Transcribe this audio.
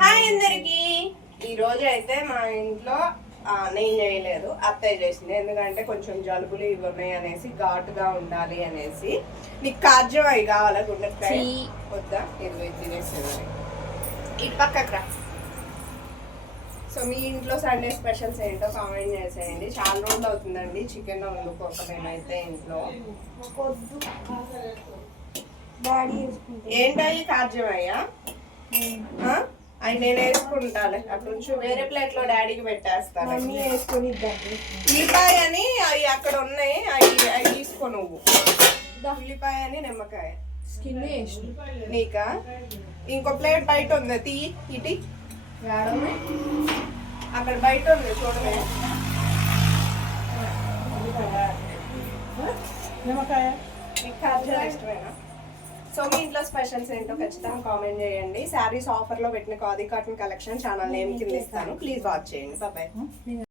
Hi అందరికి. ఈ రోజు అయితే మా ఇంట్లో నేను చేయలేదు అత్తయ్య చేసింది. ఎందుకంటే కొంచెం జలుబులు ఇవి ఉన్నాయి అనేసి ఘాటుగా ఉండాలి అనేసి. నీకు కాజ్యం అవి కావాలా గుండెకాయ. వద్దా? ఇది తినేసేది ఇటు పక్కకు రా. సో మీ ఇంట్లో సండే స్పెషల్స్ ఏంటో కామెంట్ చేసేయండి. చాలా రోజులు అవుతుందండి. చికెన్ వండుకోక మేమైతే ఇంట్లో. ఏంటవి కాజ్యం అయ్యా? అవి నేను వేసుకుంటాను. అటు నుంచి వేరే ప్లేట్లో డాడీకి పెట్టేస్తాను. వేసుకొని ఉల్లిపాయ అని అవి అక్కడ ఉన్నాయి. అవి అవి తీసుకో నువ్వు. ఉల్లిపాయ అని నిమ్మకాయ. స్కిన్ నీకా? ఇంకో ప్లేట్ బయట ఉంది. తీ ఇటీ. అక్కడ బయట ఉంది చూడమే నిమ్మకాయ. నీకు ఇష్టమేనా సో మీ ఇంట్లో స్పెషల్స్ ఏంటో ఖచ్చితంగా కామెంట్ చేయండి. శారీస్ ఆఫర్లో పెట్టిన కాది కాటన్ కలెక్షన్ ఛానల్ నేమ్ కింద ఇస్తాను. ప్లీజ్ వాచ్ చేయండి. బాబాయ్